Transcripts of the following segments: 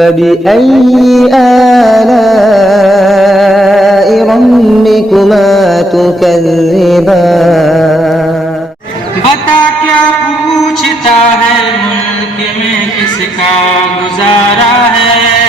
فبأي آلاء ربكما تكذبان بتا کیا پوچھتا ہے ملک میں کس کا گزارا ہے،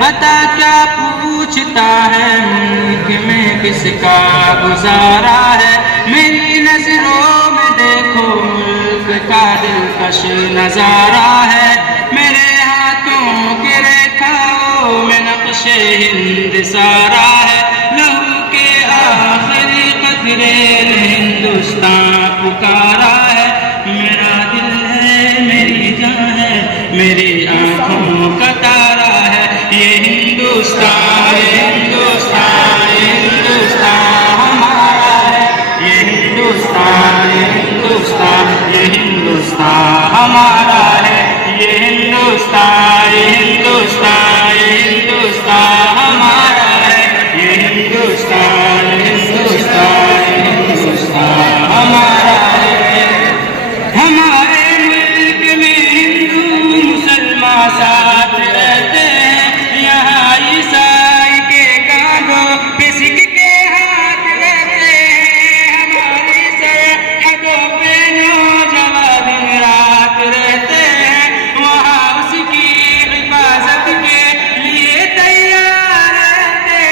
بتا کیا پوچھتا ہے ملک میں کس کا گزارا ہے، میری نظروں میں دیکھو ملک کا دلکش نظارہ ہے، میرے ہاتھوں کے ریکھاؤں میں نقش ہند سارا ہے، لہو کے آخری قطرے نے ہندوستان پکارا ہے، میرا دل ہے میری جان ہے میری آنکھوں کا تارا ہے، یہ ہندوستان یہ ہندوستان یہ ہندوستان ہمارا ہے، یہ ہندوستان یہ ہندوستان یہ ہندوستان ہمارا ہے، یہ ہندوستان یہ ہندوستان یہ ہندوستان ہمارا ہے، یہ ہندوستان یہ ہندوستان یہ ہندوستان ہمارا ہے۔ ہمارے ملک میں ہندو مسلمان ساتھ رہتے ہیں، یہاں عیسائی کے کاندھوں پہ سکھ کے ہاتھ رہتے ہیں، ہماری سرحدوں پہ نوجوان دن رات رہتے ہیں، وہاں اس کی حفاظت کے لیے تیار رہتے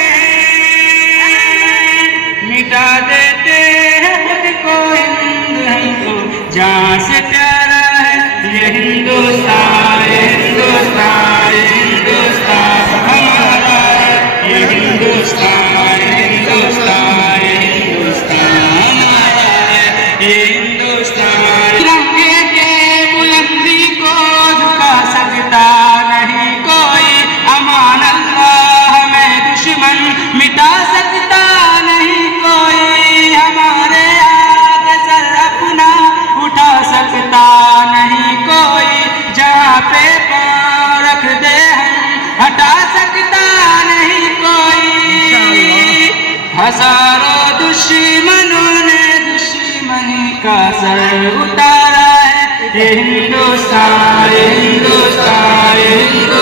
ہیں، مٹا دیتے ہیں خود کو ہند ہم کو جان سے پیارا ہے، یہ ہندوستان یہ ہندوستان یہ ہندوستان ہمارا ہے، یہ ہندوستان یہ ہندوستان یہ ہندوستان ہمارا ہے، یہ ہندوستان۔ ترنگے کے بلندی کو جھکا سکتا نہیں کوئی، امان اللہ ہمیں دشمن مٹا سکتا نہیں کوئی، ہمارے آگے سر اپنا اٹھا سکتا نہیں کوئی، جہاں پہ پاؤں رکھ دے ہم ہٹا سکتا نہیں کوئی، ہزاروں دشمنوں نے دشمنی کا سر اتارا ہے، یہ ہندوستان یہ ہندوستان یہ ہندوستان